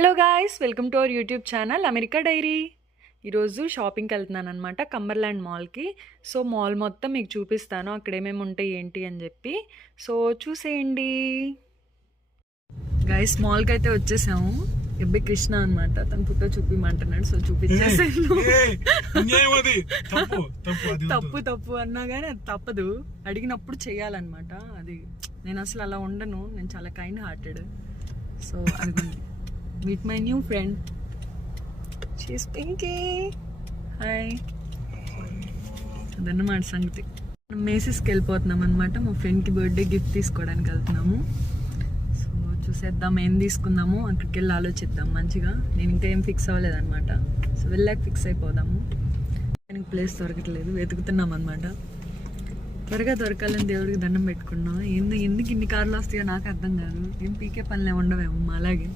Hello guys, welcome to our YouTube channel America diary. ఈరోజు షాపింగ్కి వెళ్తున్నాను అనమాట, కంబర్లాండ్ మాల్కి. సో మాల్ మొత్తం మీకు చూపిస్తాను, అక్కడ ఏమేమి ఉంటాయి ఏంటి అని చెప్పి. సో చూసేయండి గాయ్స్. మాల్కి అయితే వచ్చేసాము. ఎబ్బి కృష్ణ అనమాట, తన ఫోటో చూపిమంటున్నాడు. సో చూపించేసాను. తప్పు అన్నా కానీ అది తప్పదు, అడిగినప్పుడు చెయ్యాలన్నమాట. అది నేను అసలు అలా ఉండను, నేను చాలా కైండ్ హార్టెడ్. సో అది meet my new friend. She's Pinky. Hi. అదన్నమాట సంగతి. మనం మేసిస్కి వెళ్ళిపోతున్నాం అనమాట. మా ఫ్రెండ్కి బర్త్డే గిఫ్ట్ తీసుకోవడానికి వెళ్తున్నాము. సో చూసేద్దాం ఏం తీసుకుందాము, అక్కడికి వెళ్ళి ఆలోచిద్దాం మంచిగా. నేను ఇంకా ఏం ఫిక్స్ అవ్వలేదన్నమాట. సో వెళ్ళాక ఫిక్స్ అయిపోదాము. దానికి ప్లేస్ దొరకట్లేదు, వెతుకుతున్నాం అనమాట. త్వరగా దొరకాలని దేవుడికి దండం పెట్టుకున్నాం. ఎందుకు ఇన్ని కార్లు వస్తాయో నాకు అర్థం కాదు. ఏం పీకే పనులే ఉండవేమో అలాగే.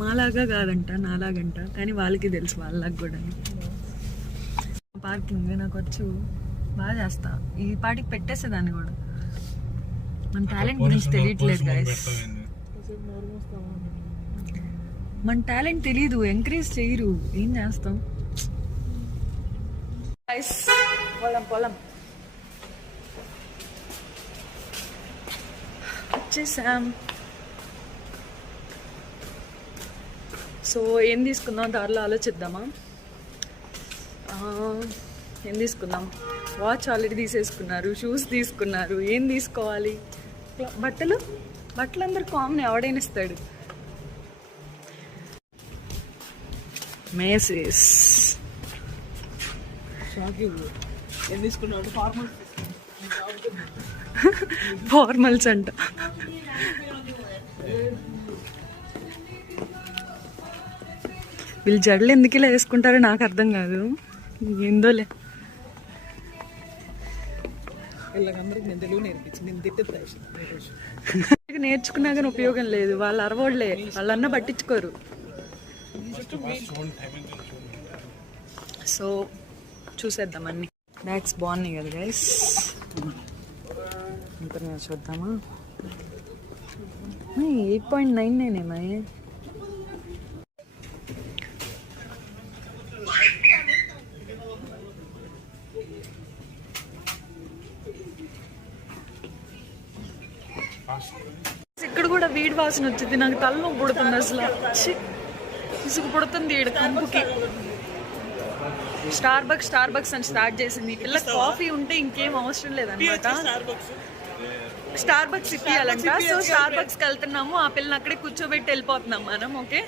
మాలాగా కాదంట, నాలాగంట, కానీ వాళ్ళకి తెలుసు, వాళ్ళకి కూడా. పార్కింగ్ నాకు వచ్చు, బాగా చేస్తా. ఈ పాటికి పెట్టేసేదాన్ని కూడా. మన టాలెంట్ గురించి తెలియట్లేదు గైస్, మన టాలెంట్ తెలీదు, ఎంకరేజ్ చేయరు, ఏం చేస్తాం గైస్. పొలం వచ్చేసాం. సో ఏం తీసుకుందాం, దారిలో ఆలోచిద్దామా. ఏం తీసుకుందాం, వాచ్ ఆల్రెడీ తీసేసుకున్నారు, షూస్ తీసుకున్నారు, ఏం తీసుకోవాలి. బట్టలు అందరు కామన్, ఎవడైనా ఇస్తాడు. మేసిస్ ఏం తీసుకున్నాడు, ఫార్మల్స్ అంట. వీళ్ళు జడలు ఎందుకు ఇలా వేసుకుంటారో నాకు అర్థం కాదు, ఏందోలే. నేర్చుకున్నా కానీ ఉపయోగం లేదు, వాళ్ళు అరవోళ్ళే, వాళ్ళన్నా పట్టించుకోరు. సో చూసేద్దాం అన్ని. బ్యాగ్స్ బాగున్నాయి కదా గైస్, ఇంకా చూద్దామా. 8.99 ఏమాయి. ఇక్కడ కూడా వీడి వాసన వచ్చింది, నాకు తలనొప్పి పుడుతుంది అసలు. ఇసుకు పుడుతుంది ఈడ కంపుకి. స్టార్ బక్స్ అని స్టార్ట్ చేసింది ఈ పిల్ల. కాఫీ ఉంటే ఇంకేం అవసరం లేదన్నమాట. స్టార్ బక్స్ ఇప్పియాలంట. సో స్టార్ బక్స్కి వెళ్తున్నాము, ఆ పిల్లని అక్కడే కూర్చోబెట్టి వెళ్ళిపోతున్నాం మనం. ఓకే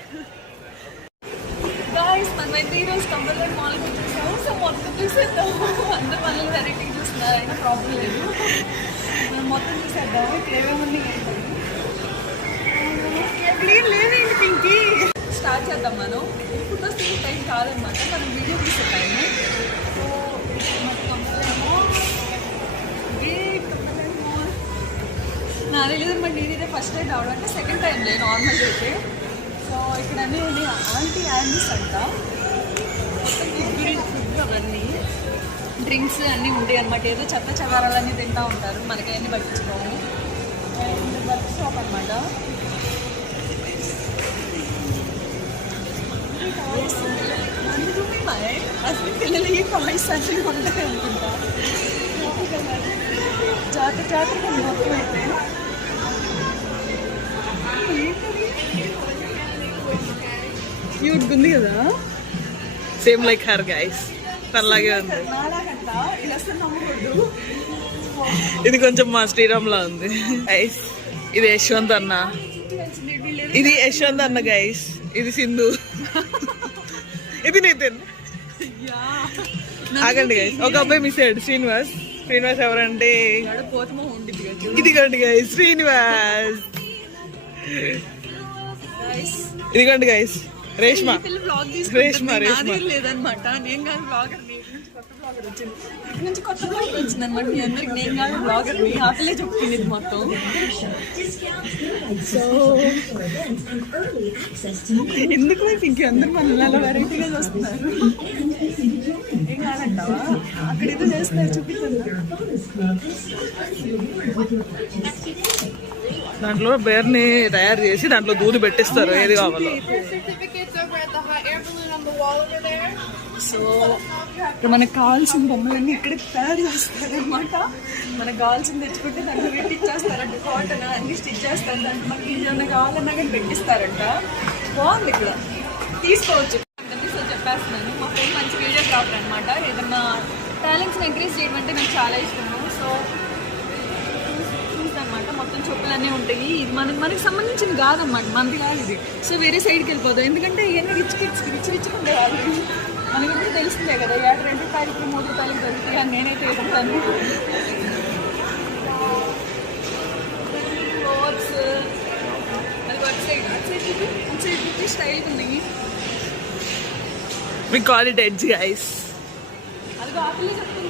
గాయ్స్, మనమైతే ఈరోజు కంబర్లాండ్ మాల్కి వచ్చేసాము. సో మొత్తం చూసేద్దాము. అందరు మనల్ని వెరైటీగా చూస్తున్నారు, అయినా ప్రాబ్లం లేదు, మనం మొత్తం చూసేద్దాము. ఇక్కడ ఏమేమి లేదేంటి పింకీ. స్టార్ట్ చేద్దాం మనం. ఫోటోస్ తీసే టైం కాదనమాట, మనం వీడియో తీసే టైం. సో నా తెలియదు మరి, నేనైతే ఫస్ట్ టైం రావడం, అంటే సెకండ్ టైం లేదు నార్మల్గా అయితే. సో ఇక్కడ అన్నీ ఆంటీ యాండీస్ అంట, మొత్తం ఫుడ్ అవన్నీ డ్రింక్స్ అన్నీ ఉంటాయి అనమాట. ఏదో చెత్త చెదారాలన్నీ తింటూ ఉంటారు, మనకి అన్నీ పట్టించుకోము. అండ్ వర్క్ షాప్ అనమాట. అసలు పిల్లలు ఈ టాయ్స్ అన్నీ ఉంటాయి అనుకుంటా. జాగ్రత్త మొత్తం అయితే క్యూట్ ఉంది కదా. సేమ్ లైక్ హర్ గైస్, తనలాగే ఉంది. ఇది కొంచెం మా శ్రీరామ్ లా ఉంది గైస్. ఇది యశ్వంత్ అన్న, ఇది యశ్వంత్ అన్న గైస్. ఇది సింధు, ఇది నితిన్. ఆగండి గైస్, ఒక అబ్బాయి మిస్ అయ్యాడు, శ్రీనివాస్ ఎవరంటే ఇదిగోండి గైస్, శ్రీనివాస్. ఇదిగోండి గైస్, రేష్మ లేదనమాట. నేను కాదు బ్లాగర్, నుంచి కొత్త బ్లాగర్ వచ్చింది అనమాట. మీ అందరికి నేను కాదు బ్లాగర్ని, ఆకలే చెప్పింది ఇది మొత్తం. సో ఎందుకు ఇంక అందరు మనల్ని అలా వెరైటీగా చూస్తున్నారు. ఏం కాదంటావా, అక్కడ ఏదో చేస్తారు, చూపిస్తుంది. దాంట్లో బేర్ని తయారు చేసి దాంట్లో దూది పెట్టిస్తారు ఏది కావాలో. సో ఇప్పుడు మనకు కావాల్సిన బొమ్మలన్నీ ఇక్కడ తయారు చేస్తారనమాట. మనకు కావాల్సింది తెచ్చుకుంటే దాంట్లో పెట్టి ఇచ్చేస్తారంట. కాటన్ అన్ని స్టిచ్ చేస్తారు. దాంట్లో మనకి ఏమైనా కావాలన్నా కానీ పెట్టిస్తారంట. బాగుంది ఇక్కడ, తీసుకోవచ్చు. సో చెప్పేస్తున్నాను, మా ఫ్రెండ్ మంచి వీడియోగ్రాఫర్ అనమాట. ఏదన్నా టాలెంట్స్ని ఎంకరేజ్ చేయడం అంటే నాకు చాలా ఇష్టము. సో చూసానమాట, మొత్తం చెప్పులన్నీ ఉంటాయి. ఇది మనకి సంబంధించింది కాదనమాట, మనది కాదు ఇది. సో వేరే సైడ్కి వెళ్ళిపోతాం, ఎందుకంటే ఇవన్నీ రిచ్ కిడ్స్కి రిచ్ ఉండే కాదు. మనకి ఇప్పుడు తెలిసిందే కదా, 2 రూపాయలకి 3 రూపాయలకి దొరుకుతాయి అని నేనైతే ఎదుగుతాను. క్లోత్స్ అది అటు సైడ్ స్టైల్గా ఉన్నాయి. We call it edge, guys. అది ఆపిల్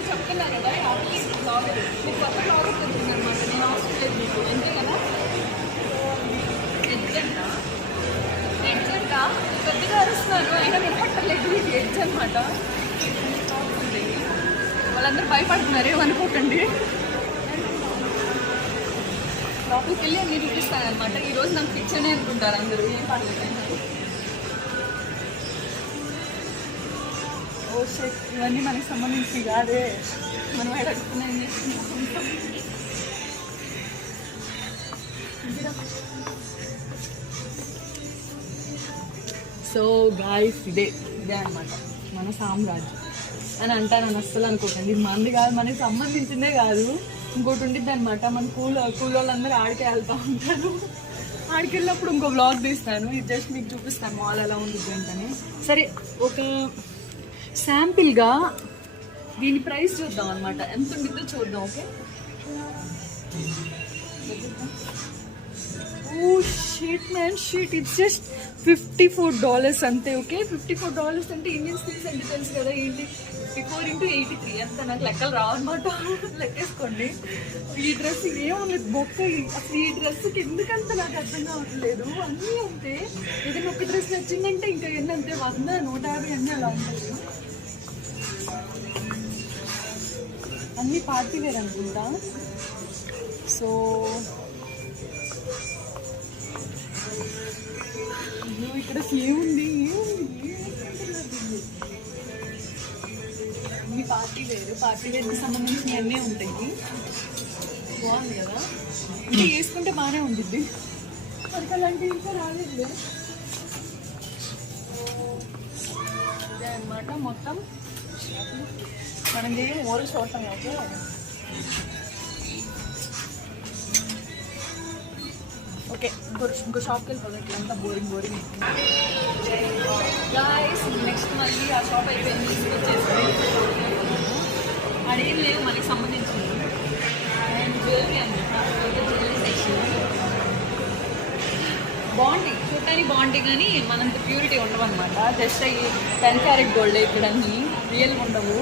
చెప్తున్నా కదా, ఆపిల్ బ్లాగర్ మీకు కొత్త బ్లాగర్ వచ్చింది అనమాట. నేను అవసరం లేదు మీకు, అంతే కదా. ఎడ్జ్ అంట కొద్దిగా అరుస్తున్నారు, అయినా నేను పట్టలేదు. ఇది ఎడ్జ్ అనమాట. వాళ్ళందరూ భయపడుతున్నారు, ఏమనుకోకండి. లోపలికి వెళ్ళి అన్ని చూపిస్తాను అనమాట. ఈరోజు నాకు పిక్చర్ అనే అనుకుంటారు అందరూ, ఏం పడలేదు. ఓ షెట్, ఇవన్నీ మనకి సంబంధించి కాదే, మనం ఎక్కడ అడుగుతున్నాం. సో గాయస్ ఇదే అనమాట మన సామ్రాజ్యం అని అంటాను. అస్సలు అనుకోకండి, ఇది మంది కాదు, మనకి సంబంధించిందే కాదు. ఇంకోటి ఉండిద్ది అనమాట. మన వాళ్ళందరూ ఆడికే వెళ్తూ ఉంటారు. ఆడికి వెళ్ళినప్పుడు ఇంకో బ్లాగ్ తీస్తాను. ఇది జస్ట్ మీకు చూపిస్తాను మాల్ ఎలా ఉంటుంది ఏంటని. సరే, ఒక శాంపిల్గా దీని ప్రైస్ చూద్దాం అనమాట, ఎంత ఉండిద్దో చూద్దాం. Okay, oh shit man shit, it's just $54 అంతే. ఓకే, $54 అంటే ఇండియన్ స్టిల్స్ అంటే తెలుసు కదా ఏంటి, 54 × 83 అంత. నాకు లెక్కలు రావన్నమాట, లెక్కేసుకోండి. ఈ డ్రెస్ ఏముంది బొక్క, అసలు ఈ డ్రెస్కి ఎందుకంత నాకు అర్థం కావట్లేదు. అన్నీ అంతే, ఏదైనా ఒక డ్రెస్ నచ్చిందంటే ఇంకా ఎన్ని అంతే, 100, 150 అన్నీ అలా ఉంటుంది. అన్నీ పార్టీ వేర్ అనుకుంటా. సో ఇక్కడ ఏముంది అన్ని పార్టీ వేర్కి సంబంధించిన అన్నీ ఉంటాయి. బాగుంది కదా, ఇది వేసుకుంటే బాగానే ఉంటుంది. మనకి అలాంటివి ఇంకా రాలేదు. ఇదే అనమాట మొత్తం మనకి మోరల్ చూడటం. ఓకే, ఇంకో షాప్కి వెళ్ళిపోదాం. ఇట్లంతా బోరింగ్ గాయ్స్. నెక్స్ట్ మళ్ళీ ఆ షాప్ అయిపోయింది, తీసుకొచ్చేసి అడిగి లేవు మనకి సంబంధించింది. అండ్ జ్యువెలరీ అనమాట, జ్యువెలరీ సెక్షన్ బాగుంది, చూడటానికి బాగుంటాయి కానీ మనంత ప్యూరిటీ ఉండవు అనమాట. జస్ట్ అవి 10 క్యారెట్ గోల్డ్ ఇక్కడ అన్నీ రియల్గా ఉండవు.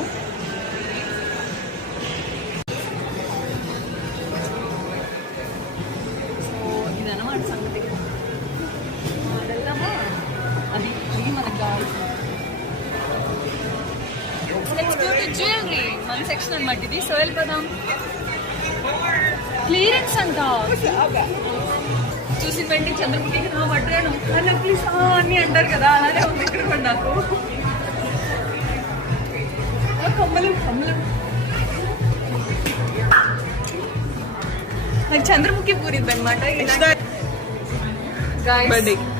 సంగతి వెళ్దామా, అది మనకు కావాల్సింది. జ్యువెలరీ మన సెక్షన్ అనమాట ఇది. సో వెళ్ళిపోదాం. క్లియరెన్స్ అంట చూసి పెట్టి చంద్రముఖికి పడ్డాను ప్లీజ్ అన్నీ అంటారు కదా, అలానే ఉంది ఇక్కడ కూడా నాకు. కమ్మలు నాకు చంద్రముఖి పూరింది అనమాట.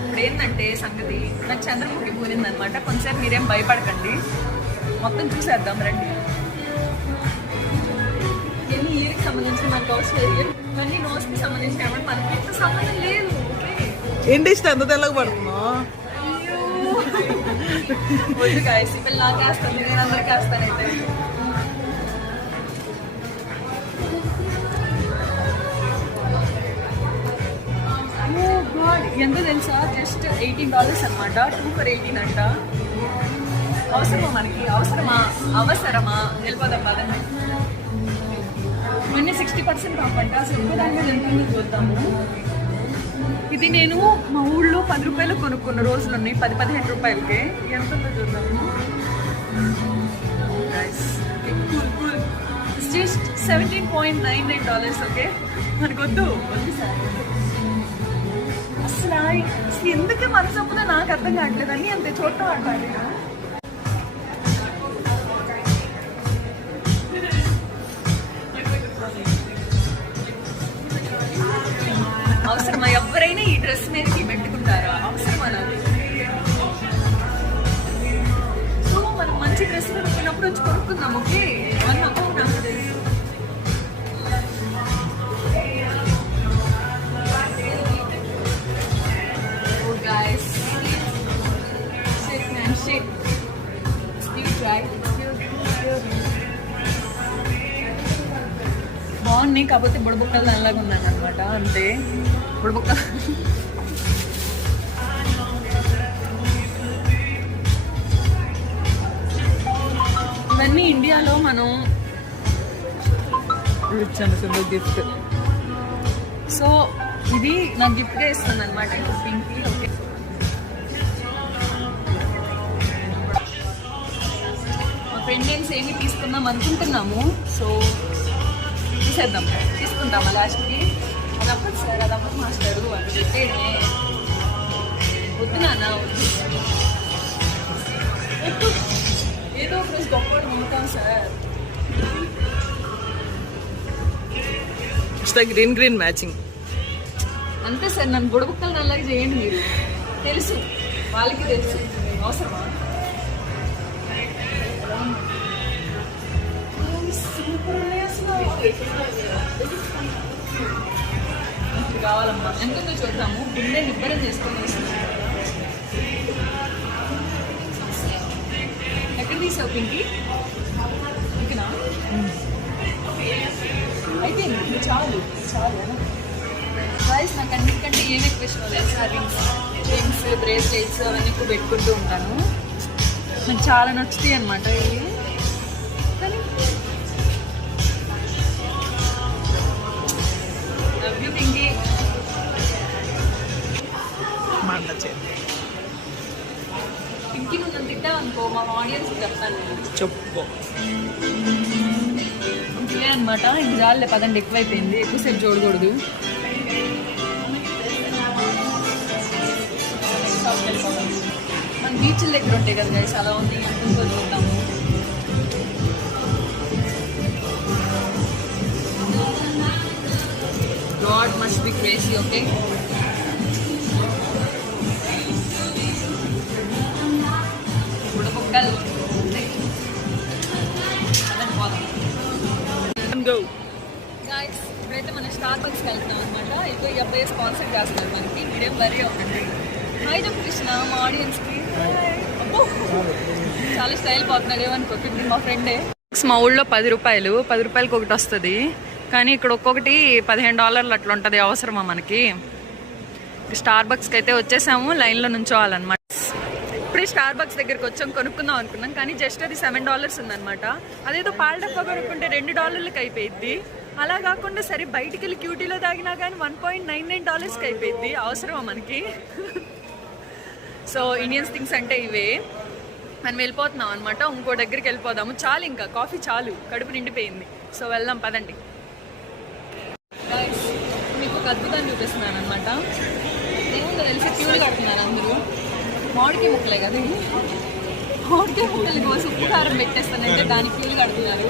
ఇప్పుడు ఏంటంటే సంగతి, నాకు చంద్రముఖి పూరింది అనమాట. కొంచెం మీరేం భయపడకండి, మొత్తం చూసేద్దాం రండి. ఇవన్నీ ఇయర్కి సంబంధించిన మనకు అవసరం లేదు, ఇవన్నీ నోస్కి సంబంధించిన ఏమంటే మనకి ఇంత సంబంధం లేదు. ఏంటి ఇష్టం ఎంత తెల్లగా పడుతున్నా? వద్దు గాయస్, ఇప్పుడు నాకు వేస్తాను, నేను అందరికి వేస్తానైతే. ఎంత తెలుసా, జస్ట్ $18 అనమాట. 2 for $18 అంట. అవసరమా మనకి, అవసరమా వెళ్ళిపోదాం పదండి. మొన్న 60% ఆఫ్ అంట. అసలు ఇంకో దాని మీద ఎంత చూద్దాము. ఇది నేను మా ఊళ్ళో 10 రూపాయలు కొనుక్కున్న రోజులు ఉన్నాయి, 10-15 రూపాయలకే. ఎంత ఉందో చూద్దాము. జస్ట్ $17.99. ఓకే, మనకు వద్దు సార్. అసలు ఎందుకు మన సొమ్మున నాకు అర్థం కావట్లేదు అని అంతే చోట ఆడాలి. అవసరమా ఎవరైనా ఈ డ్రెస్ మీదకి పెట్టుకుంటారా? అవసరమా నాకు? సో మనం మంచి డ్రెస్ కొనుక్కున్నప్పుడు వచ్చి కొనుక్కుందాం. ఓకే వన్ అమౌంట్ నాకు తెలుసు. Guys, shit man, shit. Speed right. బాగున్నాయి కాకపోతే బుడబుక్కలు నల్లగా ఉన్నాను అనమాట, అంతే. బుడబుక్క ఇవన్నీ ఇండియాలో మనం ఇచ్చాను గిఫ్ట్. సో ఇది నాకు గిఫ్ట్గా ఇస్తుంది అనమాట పింకీ. ఓకే మా ఫ్రెండ్ నేమ్స్ ఏమి తీసుకుందాం అనుకుంటున్నాము. సో చూసేద్దాం, తీసుకుంటామా లాస్ట్కి. అది అప్పుడు సార్, అది అప్పుడు మాస్టరు అది పెట్టేనే వద్దు నాన్న, వద్దు. ఏదో ఒక రోజు గొప్ప ఉంటాం సార్. గ్రీన్ గ్రీన్ మ్యాచింగ్ అంతే సార్. నన్ను బుడబుక్కలు నల్లగా చేయండి మీరు, తెలుసు వాళ్ళకి తెలుసు. అవసరమా? కావాలమ్మా, ఎంతో చూద్దాము. గుండె నిబ్బరం చేసుకొని ఎక్కడ తీసావు పింకి? ఇంకనా అయితే చాలు చాలు. ప్రైస్ నాకు అన్నిటికంటే ఏం ఎక్కువ ఇష్టం తెలుసా? రింగ్స్ బ్రేస్లెట్స్ అవన్నీ ఎక్కువ పెట్టుకుంటూ ఉంటాను. నాకు చాలా నచ్చుతాయి అనమాట ఇవి. కానీ లవ్ యూ పింకీ. పింకీ నువ్వు నన్ను తిట్టావు అనుకో మా ఆడియన్స్ చెప్తాను. చెప్పు ఇంకే అనమాట. ఇంక చాలులే పదండి, ఎక్కువైపోయింది. ఎక్కువసేపు చూడకూడదు. మన బీచ్ల దగ్గర ఉంటాయి కదా గైస్, అలా ఉంది. అనుకుంటూ చూద్దాము. God must be crazy, okay? బుడబుక్కలు అదని పోదాం. గైస్ ఇప్పుడైతే మనం స్టార్బక్స్కి వెళ్తున్నాం అనమాట. ఇదిగో ఈ అబ్బాయి స్పాన్సర్ చేస్తున్నారు మనకి. మీరేం వరీ అవ్వండి. హాయ్ చెప్పు కృష్ణ మా ఆడియన్స్కి. చాలా స్టైల్ పోతున్నారు ఏమనుకోకండి, మా ఫ్రెండే. మా ఊళ్ళో 10 రూపాయలు, 10 రూపాయలకి ఒకటి వస్తుంది. కానీ ఇక్కడ ఒక్కొక్కటి $15 అట్లా ఉంటుంది. అవసరమా మనకి? స్టార్బక్స్కి అయితే వచ్చేసాము, లైన్లో నుంచోవాలన్నమాట. ఇప్పుడే స్టార్బక్స్ దగ్గరికి వచ్చాం, కొనుక్కుందాం అనుకున్నాం. కానీ జస్ట్ అది $7 ఉందన్నమాట. అదేదో పాల డబ్బా కొనుక్కుంటే $2 అయిపోయింది. అలా కాకుండా సరే బయటికి వెళ్ళి క్యూటీలో తాగినా కానీ $1.99 అయిపోయింది. అవసరమా మనకి? సో ఇండియన్స్ థింగ్స్ అంటే ఇవే. మనం వెళ్ళిపోతున్నాం అనమాట. ఇంకో దగ్గరికి వెళ్ళిపోదాము. చాలు, ఇంకా కాఫీ చాలు, కడుపు నిండిపోయింది. సో వెళ్దాం పదండి. మీకు ఒక అద్భుతాన్ని చూపిస్తున్నాను అనమాట. ఏముందో తెలిసి క్యూలు కడుతున్నారు అందరూ. మామిడికాయ ముక్కలే కదా ఇవి. మామిడికాయ ముక్కలు కోసం ఉప్పు కారం పెట్టేస్తానంటే దానికి క్యూలు కడుతున్నారు.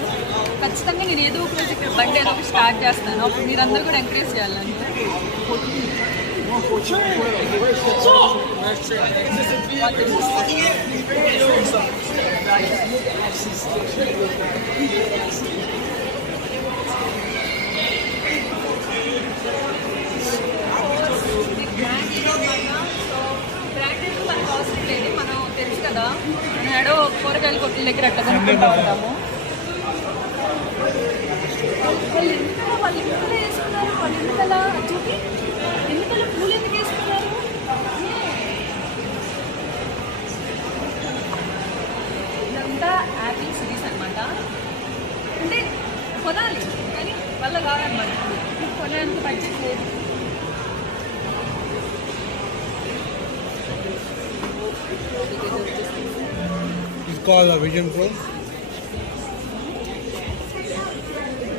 ఖచ్చితంగా నేను ఏదో ఒక రోజు ఇక్కడ బండి ఏదో ఒకటి స్టార్ట్ చేస్తాను. అప్పుడు మీరందరూ కూడా ఎంకరేజ్ చేయాలని. మనకు అవసరం లేదు, మనం తెలుసు కదా. మనం ఏడో కూరగాయల కొట్ల దగ్గర అట్లా కొనుక్కుంటూ ఉంటాము. వాళ్ళు ఎందుకలా వేసుకున్నారు? వాళ్ళు ఎందుకలా చూపి ఎందుకలా పూలు ఎందుకు వేసుకున్నారు? ఇదంతా యాపిల్ సిరీస్ అనమాట. అంటే కొనాలి కానీ వల్ల కాదనమాట. ఇప్పుడు కొనేందుకు బడ్జెట్ లేదు.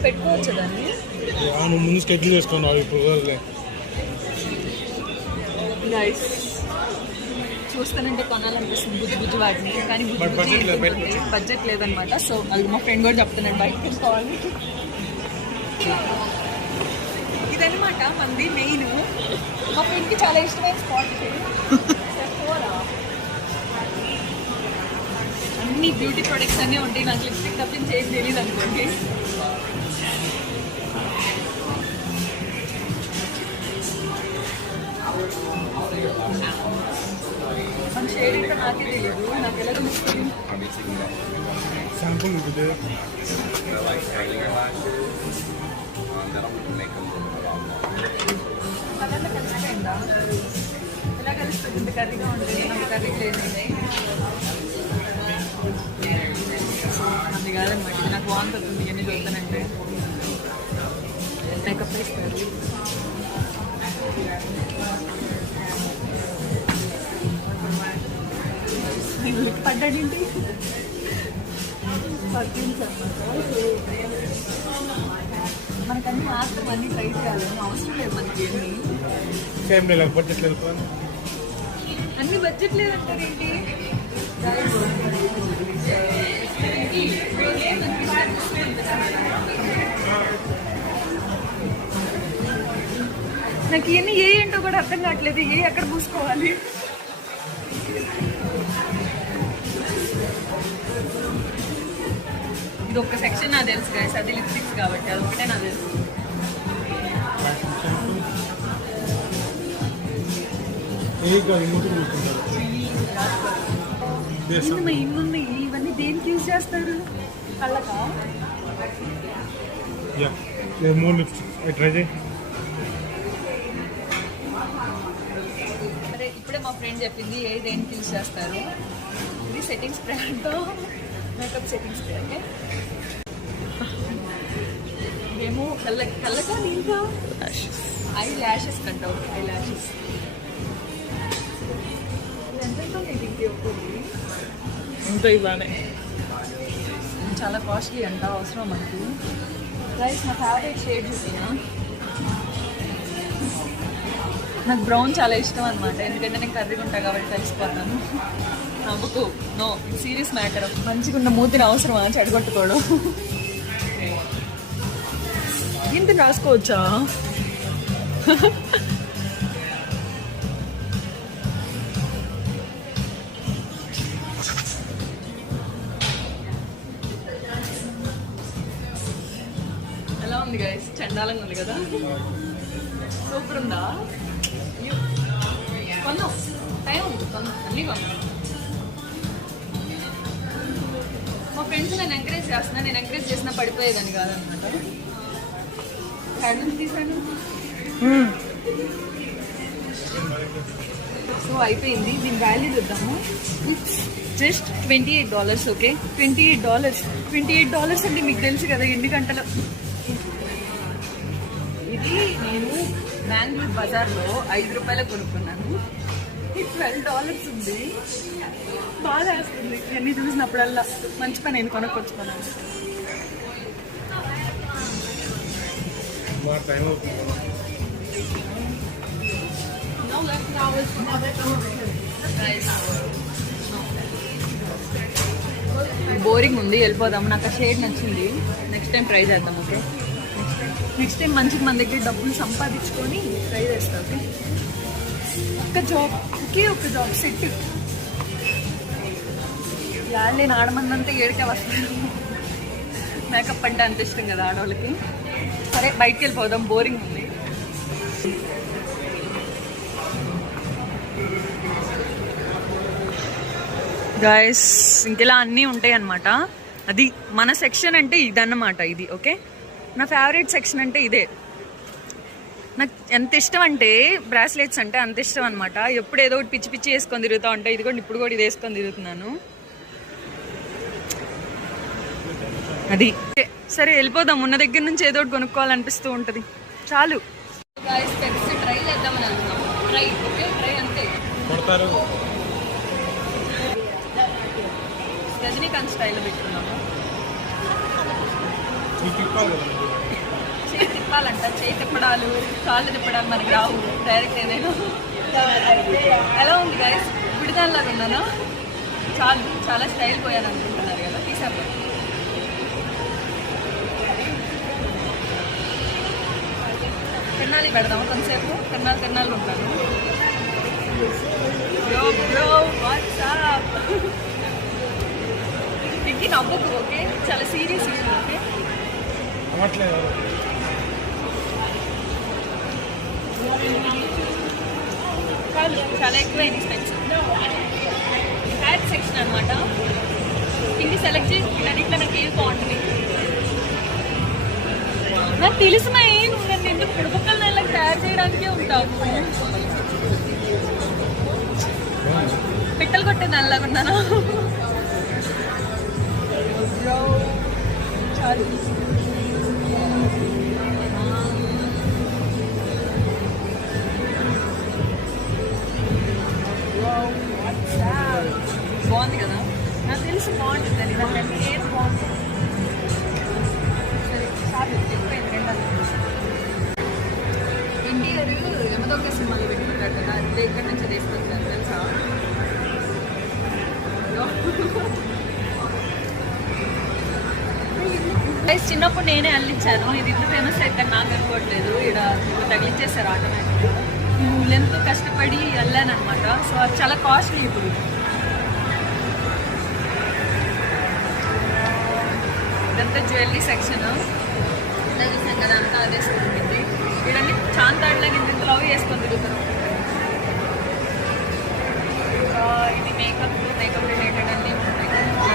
పెట్టుకోవచ్చు దాన్ని. ముందు స్కెచ్లు వేసుకున్నావు ఇప్పుడు గైస్ చూస్తానంటే కొనాలనిపిస్తుంది బుజ్జి బుజ్జి వాటిని, కానీ బడ్జెట్ లేదనమాట. సో అది మా ఫ్రెండ్ కూడా చెప్తున్నాడు బయటకు తీసుకోవాలి. ఇదనమాట మంది మెయిన్. మా ఫ్రెండ్కి చాలా ఇష్టమైన స్పాట్ అన్ని బ్యూటీ ప్రొడక్ట్స్ అన్నీ ఉంటాయి. నాకు లిప్స్టిక్ తప్పించి ఏం తెలియదు అనుకోండి. మన షేడ్ ఇంకా నాకే తెలియదు, నాకు ఎలా తెలుస్తుంది. శాంపుల్ ఉంటుంది. కలర్లో కలిసిపోయిందా? ఎలా కలుస్తుంది? ఇంత కర్రీగా ఉంటుంది, నాకు కర్రీ లేదు. అది కాదనమాట, ఇది నాకు బాగుంటుంది. ఎన్ని చూస్తానంటే మేకప్ ఇస్తారు. పడ్డాడేంటి పర్ఫ్యూమ్స్ అనమాట. మనకన్నీ మాత్రం అన్నీ ట్రై చేయాలి, అవసరం లేదు మనకి. బడ్జెట్ లేదు, అన్ని బడ్జెట్ లేదంటారు ఏంటి? నాకు ఇవన్నీ ఏ ఏంటో కూడా అర్థం కావట్లేదు. ఏ ఎక్కడ పూసుకోవాలి? ఇది ఒక సెక్షన్ నాకు తెలుసు గైస్, అది లిప్స్టిక్స్ కాబట్టి అది ఒకటే నాకు తెలుసు. ఇన్ని ఇవన్నీ దేనికి యూజ్ చేస్తారు? కళ్ళకా? ట్రై చేయి. అరే ఇప్పుడే మా ఫ్రెండ్ చెప్పింది ఏ దేనికి యూజ్ చేస్తారు. ఇది సెట్టింగ్ స్ప్రే అంటూ మేకప్ సెట్టింగ్ స్ప్రే. అంటే మేము కళ్ళకా నీళ్ళగా ఐ ల్యాషెస్ కంటావు. ఐ ల్యాషెస్ ఇంత ఇవ్వాలి, చాలా కాస్ట్లీ అంట. అవసరం మనకి. రైస్ నా ఫేవరెట్ షేడ్ చూసినా, నాకు బ్రౌన్ చాలా ఇష్టం అనమాట. ఎందుకంటే నేను కర్రీగా ఉంటాను కాబట్టి తెలిసిపోతాను. నవ్వుకు నో సీరియస్ మ్యాటర్. మంచిగా ఉన్న మూతిని అవసరమా చెడగొట్టుకోవడం? ఇంత రాసుకోవచ్చా? ఎలా ఉంది గైస్? చండాలంగా ఉంది కదా? సూపర్ ఉందా? కొన్నాం, టైం ఉంది, కొన్నాం, అన్నీ కొన్నాం. మా ఫ్రెండ్స్ నేను ఎంకరేజ్ చేస్తున్నా. నేను ఎంకరేజ్ చేసినా పడిపోయేదని కాదనమాట. హ్యాండ్ తీసాను. సో అయిపోయింది. దీని వాల్యూ చూద్దాము. జస్ట్ $28. ఓకే, $28 అంటే మీకు తెలుసు కదా ఎన్ని గంటలు. ఇది నేను బెంగళూరు బజార్లో ₹5 కొనుక్కున్నాను. $12 ఉంది. బాగా వేస్తుంది. ఇవన్నీ చూసినప్పుడల్లా మంచి పని నేను కొనుక్కొచ్చుకున్నాను. బోరింగ్ ఉంది, వెళ్ళిపోదాము. నాకు ఆ షేడ్ నచ్చింది. నెక్స్ట్ టైం ట్రై చేద్దాం. ఓకే, నెక్స్ట్ టైం మంచిగా మన దగ్గర డబ్బులు సంపాదించుకొని ట్రై చేస్తాం. ఓకే, ఒక జాబ్ సెట్. నేను ఆడమందంతా ఏడికే వస్తాను. మేకప్ అంటే అంత ఇష్టం కదా ఆడవాళ్ళకి. సరే బయటికి వెళ్ళిపోదాం, బోరింగ్ ఉంది. గాయస్ ఇంకెలా అన్నీ ఉంటాయి అన్నమాట. అది మన సెక్షన్ అంటే ఇదన్నమాట. ఇది ఓకే, నా ఫేవరెట్ సెక్షన్ అంటే ఇదే. నాకు ఎంత ఇష్టం అంటే బ్రాస్లెట్స్ అంటే అంత ఇష్టం అనమాట. ఎప్పుడు ఏదో ఒకటి పిచ్చి పిచ్చి వేసుకొని తిరుగుతూ ఉంటాయి. ఇది కూడా ఇప్పుడు కూడా ఇది వేసుకొని తిరుగుతున్నాను. అది సరే వెళ్ళిపోదాం. ఉన్న దగ్గర నుంచి ఏదో ఒకటి కొనుక్కోవాలనిపిస్తూ ఉంటుంది. చాలు ట్రై చేద్దామని అనుకున్నాం. ట్రై ఓకే, ట్రై అంతే. రజనీకాంత్ స్టైల్లో పెట్టుకున్నాము. చేయి తిప్పాలంట. చేయి తిప్పడాలు, కాళ్ళు తిప్పడాలు మనకి రావు. డైరెక్ట్ ఏదైనా ఎలా ఉంది గైస్? విడదానిలాగా ఉన్నాను. చాలా స్టైల్ పోయాను అనుకుంటున్నారు కదా, తీసాను. తిరణాలు పెడదాము కొంతసేపు. తిరణాలు ఉంటాను. ఇంకి నవ్వకు, ఓకే? చాలా సీరియస్, ఓకే? అవ్వట్లేదు. చాలా ఎక్కువైంది స్పెక్స్. హ్యాట్ సెక్షన్ అనమాట. ఇంక సెలెక్ట్ చేసి అన్నిట్లో నాకు ఏది బాగుంటుంది. నాకు తెలుసు మా ఏం ఉందండి, ఎందుకు పుడపక్కల నెలలకు తయారు చేయడానికే ఉంటావు. పిట్టలు కొట్టే నల్లగా ఉన్నాను. బాగుంది కదా? నాకు తెలిసి బాగుంటుంది అని. నాకు అన్ని ఏది బాగుంటుంది. ఇంటీరియర్ యమదొంగ సినిమాలు పెట్టుకుంటారు కదా, అదే ఇక్కడ నుంచి తీసుకొచ్చారు తెలుసా? చిన్నప్పుడు నేనే అల్లించాను. ఇది ఇంత ఫేమస్ అయితే నాకు అనుకోవట్లేదు. ఇక్కడ తగిలించేసారు ఆటోమేటిక్గా. లెంత్ కష్టపడి అల్లాను అనమాట. సో అది చాలా కాస్ట్లీ. ఇప్పుడు ఇదంతా జ్యువెలరీ సెక్షన్. చూసాం కదా, అంతా అదే ఉంటుంది. వీడన్నీ చాంతాడులాగా ఇంత లవ్ చేసుకొని తిరుగుతారు. ఇది మేకప్ రిలేటెడ్ అన్నీ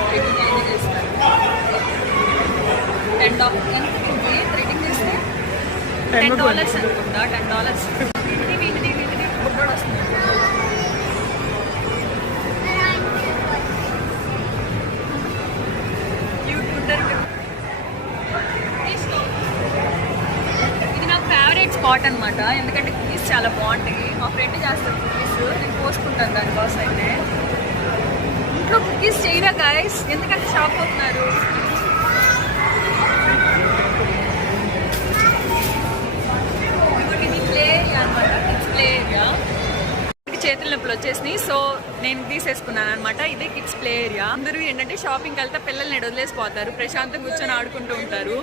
థ్రెడింగ్ చేస్తారు. థ్రెడింగ్ చేస్తే $10 అనుకుంటా. $10. వీటిని బుడ్డోడు వస్తుంది. ఇది నాకు ఫేవరెట్ స్పాట్ అనమాట. ఎందుకంటే కుకీస్ చాలా బాగుంటాయి. మా ఫ్రెండ్ చేస్తారు కుకీస్, నేను పోసుకుంటాను దానికోసం. అయితే ఇంట్లో కుకీస్ చేయరా గాయస్? ఎందుకంటే షాక్ అవుతున్నారు. ఇది ప్లే ఏరియా అనమాట. Kids play area. చేతుల నొప్పులు వచ్చేసినాయి, సో నేను తీసేసుకున్నాను అనమాట. ఇదే కిడ్స్ ప్లే ఏరియా. అందరూ ఏంటంటే షాపింగ్కి వెళ్తే పిల్లల్ని వదిలేసిపోతారు, ప్రశాంతంగా కూర్చొని ఆడుకుంటూ ఉంటారు.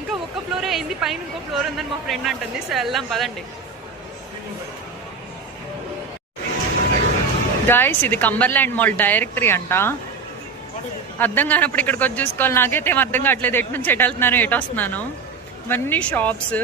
ఇంకా ఒక్క ఫ్లోరే అయింది, పైన ఇంకో ఫ్లోర్ ఉందని మా ఫ్రెండ్ అంటుంది. సో వెళ్దాం పదండి. గాయస్, ఇది కంబర్లాండ్ మాల్ డైరెక్టరీ అంట. అర్థం కానప్పుడు ఇక్కడికి వచ్చి చూసుకోవాలి. నాకైతే ఏం అర్థం కావట్లేదు, ఎటు నుంచి ఎటు వెళ్తున్నాను, ఎటు వస్తున్నాను. ఇవన్నీ షాప్స్.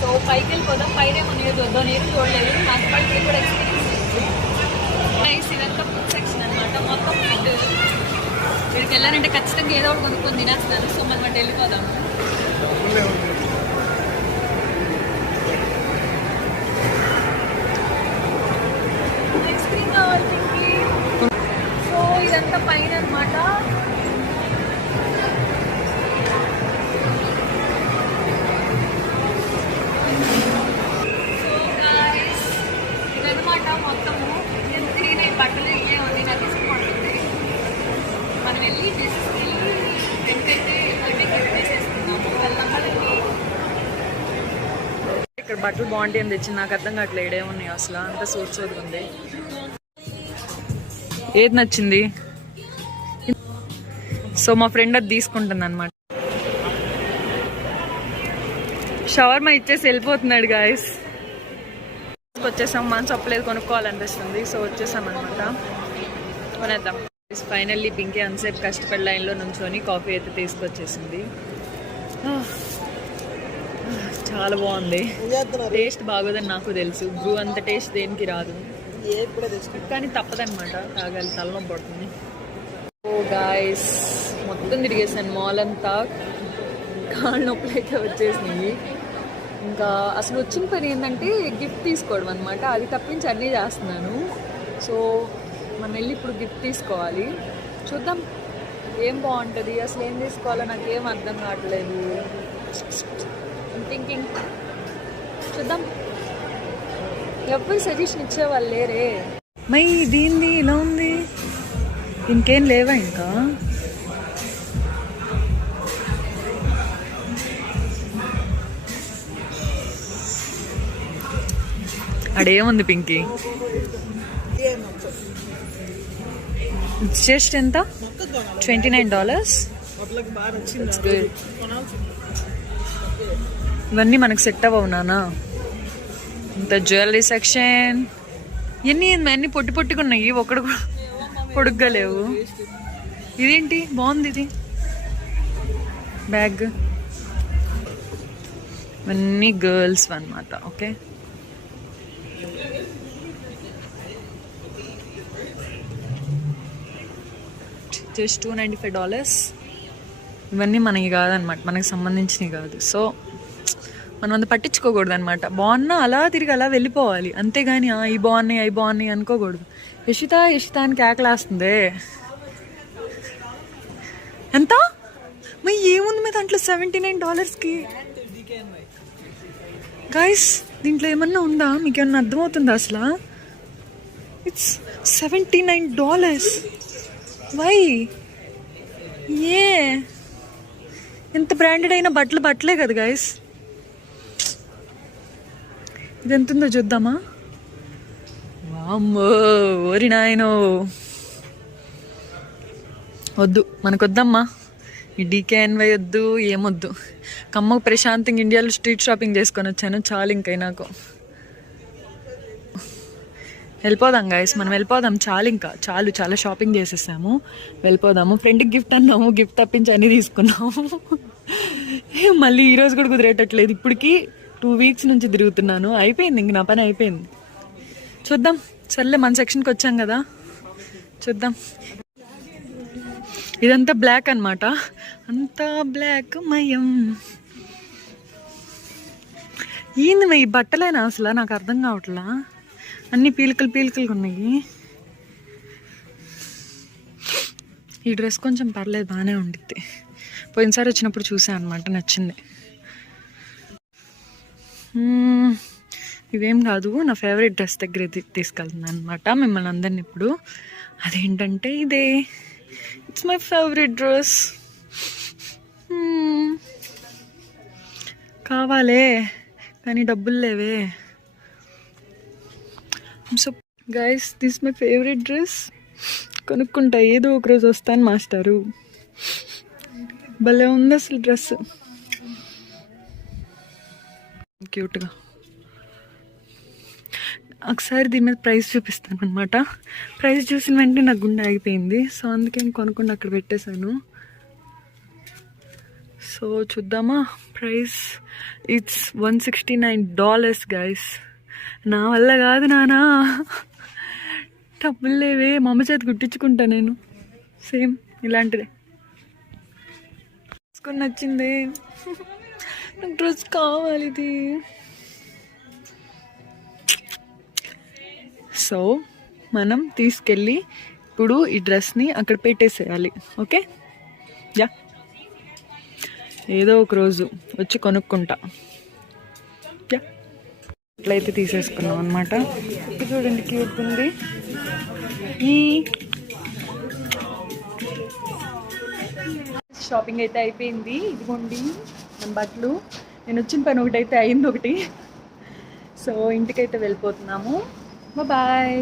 సో పైకి వెళ్ళిపోదాం. పైన ఏమో నీరు చూద్దాం. నీరు చూడలేదు. నాకు పైకి కూడా ఎక్స్పీరియన్స్ వెళ్ళాలంటే ఖచ్చితంగా ఏదో ఒకటి కొనుక్కొని తినేస్తాను. సో మనం అంటే వెళ్ళిపోదాము. ఐస్ క్రీమ్ కావాలి. సో ఇదంతా పైన అనమాట. ఇదనమాట మొత్తము. నేను తిరిగిన బట్టలు ఇవే ఉంది. నాకు ఇష్టం ఉంటుంది. మనం వెళ్ళి డ్రెస్సెస్ వెళ్ళి రెంటైతే గిఫ్ట్ చేసేసుకున్నాము. ఇక్కడ బట్టలు బాగుంటాయి అని తెచ్చి నాకు అర్థం కావట్లేదు ఏమున్నాయి అసలు. అంత సూట్ ఉంది. ఏది నచ్చింది? సో మా ఫ్రెండ్ అది తీసుకుంటుంది అనమాట. షవర్మా ఇచ్చేసి వెళ్ళిపోతున్నాడు గాయస్. వచ్చేసాం. మనం చెప్పలేదు కొనుక్కోవాలనిపిస్తుంది. సో వచ్చేసాం అనమాట. కొనేద్దాం. ఫైనల్లీ పింకీ అంతసేపు కష్టపడి లైన్లో నుంచొని కాఫీ అయితే తీసుకొచ్చేసింది. చాలా బాగుంది. టేస్ట్ బాగోదని నాకు తెలుసు. బ్రూ అంత టేస్ట్ దేనికి రాదు, కానీ తప్పదనమాట. తాగాలి, తలనొప్పి పడుతుంది. ఓ గాయస్ మొత్తం తిరిగేసాను మాల్ అంతా. కాళ్ళ నొప్పులు అయితే వచ్చేసినాయి. ఇంకా అసలు వచ్చిన పని ఏంటంటే గిఫ్ట్ తీసుకోవడం అనమాట. అది తప్పించి అన్నీ చేస్తున్నాను. సో మనం వెళ్ళి ఇప్పుడు గిఫ్ట్ తీసుకోవాలి. చూద్దాం ఏం బాగుంటుంది, అసలు ఏం తీసుకోవాలో నాకేం అర్థం కావట్లేదు. థింకింగ్. చూద్దాం. ఎవరు సజెషన్ ఇచ్చేవాళ్ళు లేరే. మై దీనిది ఇలా ఉంది. ఇంకేం లేవా ఇంకా? అడేముంది పింకీ? జస్ట్ ఎంత? $29. ఇవన్నీ మనకు సెట్ అవ్వవు నానా. ఇంత జ్యువెలరీ సెక్షన్ అన్నీ పొట్టి పొట్టిగా ఉన్నాయి. ఒకడు కూడా పొడుగ్గా లేవు. ఇదేంటి బాగుంది ఇది బ్యాగ్. ఇవన్నీ గర్ల్స్ అన్నమాట. Okay just $295. ఇవన్నీ మనకి కాదనమాట, మనకి సంబంధించినవి కాదు. సో మనం అంత పట్టించుకోకూడదు అనమాట. బాగున్నా అలా తిరిగి అలా వెళ్ళిపోవాలి, అంతేగాని ఈ బాగున్నాయి అవి బాగున్నాయి అనుకోకూడదు. యశిత అని కేకలేస్తుంది. ఎంత మరి ఏముంది మీ దాంట్లో? $79కి గైస్. దీంట్లో ఏమన్నా ఉందా? మీకు ఏమన్నా అర్థమవుతుందా అసలు? ఇట్స్ $79. వై? ఏ ఎంత బ్రాండెడ్ అయిన బట్టలే కదా గైస్. ఇది ఎంత ఉందో చూద్దామా? వామ్మో ఓరి నాయనో. వద్దు, మనకొద్దమ్మా ఈ DKNY వద్దు, ఏమొద్దు. కమ్మకు ప్రశాంతంగా ఇండియాలో స్ట్రీట్ షాపింగ్ చేసుకొని వచ్చాను. చాలు ఇంకై నాకు. వెళ్ళిపోదాం గైస్, మనం వెళ్ళిపోదాం. చాలు ఇంకా చాలు, చాలా షాపింగ్ చేసేసాము. వెళ్ళిపోదాము. ఫ్రెండ్కి గిఫ్ట్ అన్నాము, గిఫ్ట్ తప్పించి అన్నీ తీసుకున్నాము. మళ్ళీ ఈరోజు కూడా కుదిరేటట్లేదు. ఇప్పటికి 2 weeks నుంచి తిరుగుతున్నాను. అయిపోయింది, ఇంక నా పని అయిపోయింది. చూద్దాం. సర్లే మన సెక్షన్కి వచ్చాం కదా, చూద్దాం. ఇదంతా బ్లాక్ అనమాట. అంతా బ్లాక్ మయం. ఏంది ఈ బట్టలేనా అసలు? నాకు అర్థం కావట్లా. అన్ని పీలికలు ఉన్నాయి. ఈ డ్రెస్ కొంచెం పర్లేదు, బాగానే ఉండిద్ది. పోయినసారి వచ్చినప్పుడు చూసాను అనమాట, నచ్చింది. ఇవేం కాదు, నా ఫేవరెట్ డ్రెస్ దగ్గర తీసుకెళ్తున్నాను అనమాట మిమ్మల్ని అందరిని ఇప్పుడు. అదేంటంటే ఇదే. It's my favourite dress. కావాలే కానీ డబ్బులు లేవే. So guys, this my favourite dress. కొనుక్కుంటా, ఏదో ఒకరోజు వస్తాను మాస్టారు. భలే ఉంది అసలు డ్రెస్, క్యూట్గా. ఒకసారి దీని మీద ప్రైస్ చూపిస్తాను అనమాట. ప్రైస్ చూసిన వెంటనే నాకు గుండె ఆగిపోయింది. సో అందుకే నేను కొనుక్కుండా అక్కడ పెట్టేశాను. సో చూద్దామా ప్రైస్. It's $169 guys. నా వల్ల కాదు నానా, డబ్బులు లేవే. మా అమ్మ చేతి కుట్టించుకుంటా నేను సేమ్ ఇలాంటిదే. తీసుకొని నచ్చిందే. నాకు డ్రెస్ కావాలి ఇది. సో మనం తీసుకెళ్ళి ఇప్పుడు ఈ డ్రెస్ని అక్కడ పెట్టేసేయాలి. ఓకే, యా, ఏదో ఒక రోజు వచ్చి కొనుక్కుంటా. యా, ఇట్లయితే తీసేసుకున్నాం అనమాట. చూడండి క్యూట్ ఉంది. ఈ షాపింగ్ అయితే అయిపోయింది. ఇదిగోండి మన బట్టలు. నేను వచ్చిన పని ఒకటి అయితే అయింది ఒకటి. సో ఇంటికైతే వెళ్ళిపోతున్నాము. బాయ్.